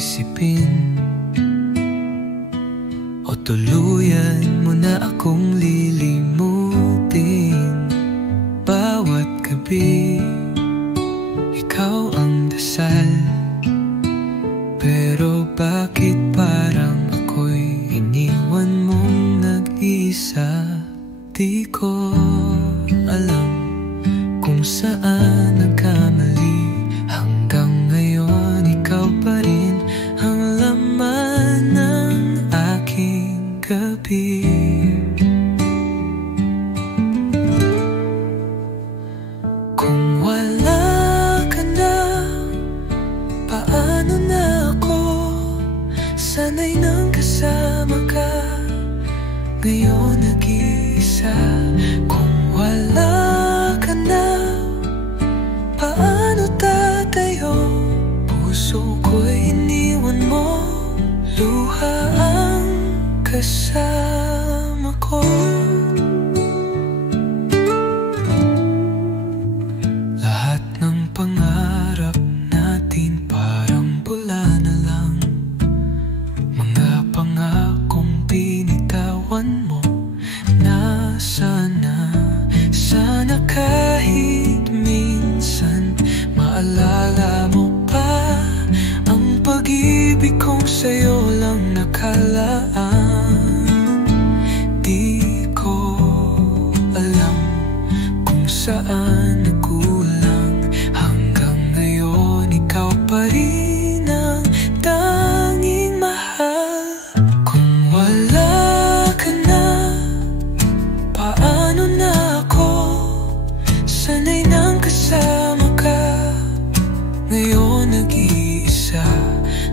isipin, o tuluyan mo na akong lilimutin. Bawat gabi, ikaw ang dasal, pero bakit parang ako'y iniwan mong nag-isa? Di ko alam kung saan nagkamali. Hanggang ngayon ikaw pa rin ang laman ng aking gabi. Kung wala ka na, paano na ako? Sana'y nang kasama ka, ngayon nag-iisa. Kung wala ka na, paano tatayo? Puso ko'y iniwan mo, luha ang kasama ko. Lahat ng pangarap natin parang bula na lang. Mga pangakong binitawan mo, nasaan na? Sana kahit minsan maalala mo pa ang pag-ibig kong sa'yo lang nakalaan. Di ko alam kung saan nagkulang. Hanggang ngayon ikaw pa rin ang tanging mahal. Kung wala ka na, paano na ako? Sana'y nang kasama ka, ngayon nag-iisa.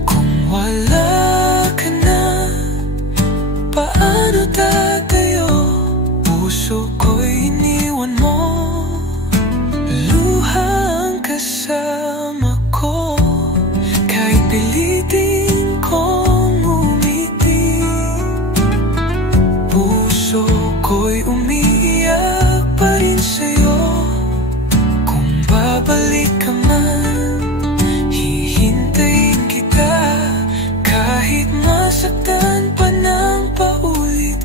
Kung wala ka na, paano tatayo? Puso ko'y iniwan mo, luha ang kasama ko. Kahit pilitin kong umiti, puso ko'y umiiyak pa rin sa'yo. Kung babalik ka man, hihintayin kita, kahit masaktan pa ng paulit-ulit.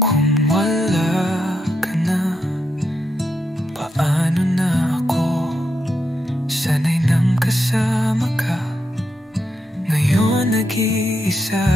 Kung wala ka na, paano na ako? Sana'y nang kasama ka, ngayon nag-iisa.